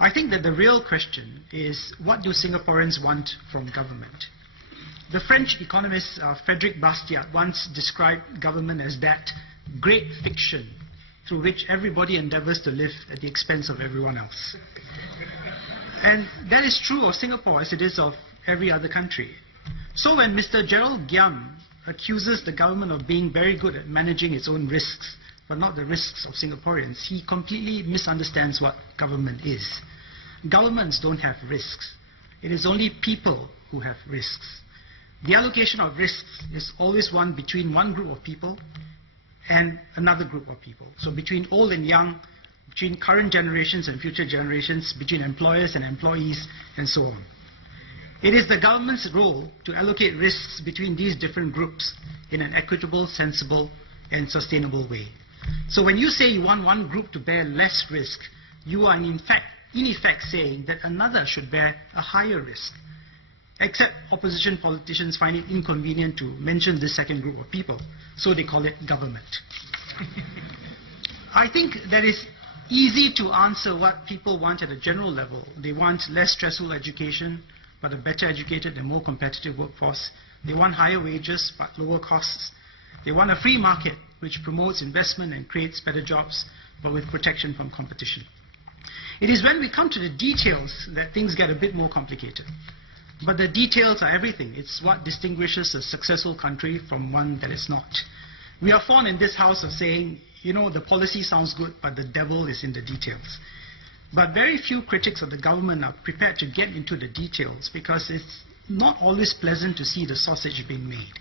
I think that the real question is, what do Singaporeans want from government? The French economist Frédéric Bastiat once described government as that great fiction through which everybody endeavors to live at the expense of everyone else. And that is true of Singapore as it is of every other country. So when Mr. Gerald Giam accuses the government of being very good at managing its own risks, but not the risks of Singaporeans, he completely misunderstands what government is. Governments don't have risks. It is only people who have risks. The allocation of risks is always one between one group of people and another group of people. So between old and young, between current generations and future generations, between employers and employees, and so on. It is the government's role to allocate risks between these different groups in an equitable, sensible, and sustainable way. So when you say you want one group to bear less risk, you are in effect saying that another should bear a higher risk. Except opposition politicians find it inconvenient to mention this second group of people, so they call it government. I think that it's easy to answer what people want at a general level. They want less stressful education, but a better educated and more competitive workforce. They want higher wages, but lower costs. They want a free market, which promotes investment and creates better jobs, but with protection from competition. It is when we come to the details that things get a bit more complicated. But the details are everything. It's what distinguishes a successful country from one that is not. We are fond in this house of saying, you know, the policy sounds good, but the devil is in the details. But very few critics of the government are prepared to get into the details because it's not always pleasant to see the sausage being made.